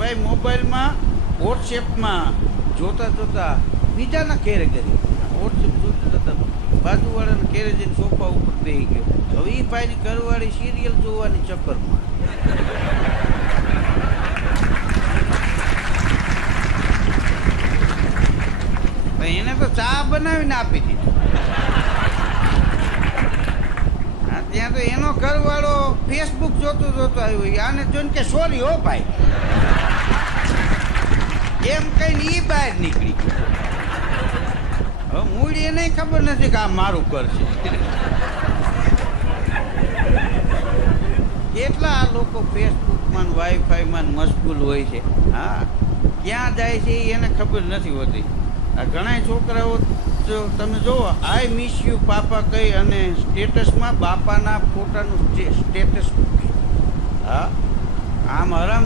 ભાઈ મોબાઈલમાં વોટ્સએપમાં જોતા જોતા બીજાના ઘેરે કરી વોટ્સએપ જોતા જોતા બાજુવાળાના ઘેરે જઈને સોફા ઉપર બેસી ગયો. હવે એ ભાઈની ઘરવાળી સિરિયલ જોવાની ચક્કરમાં એને તો ચા બનાવીને આપી દીધી. ત્યાં તો એનો ઘરવાળો ફેસબુક જોતો આવ્યો. આને જોઈને કે સોરી હો ભાઈ એમ કહીને ઈ બહાર નીકળી ગયો. હવે મૂળ એને ખબર નથી કે આ મારું ઘર છે. કેટલા આ લોકો ફેસબુકમાં વાઈફાઈમાં મશગુલ હોય છે. હા, ક્યાં જાય છે એને ખબર નથી હોતી. આ ઘણા છોકરાઓ જો તમે જુઓ આઈ મિસ યુ પાપા કહી અને સ્ટેટસમાં બાપાના ફોટાનું સ્ટેટસ મૂકે. હા, આમ હરામ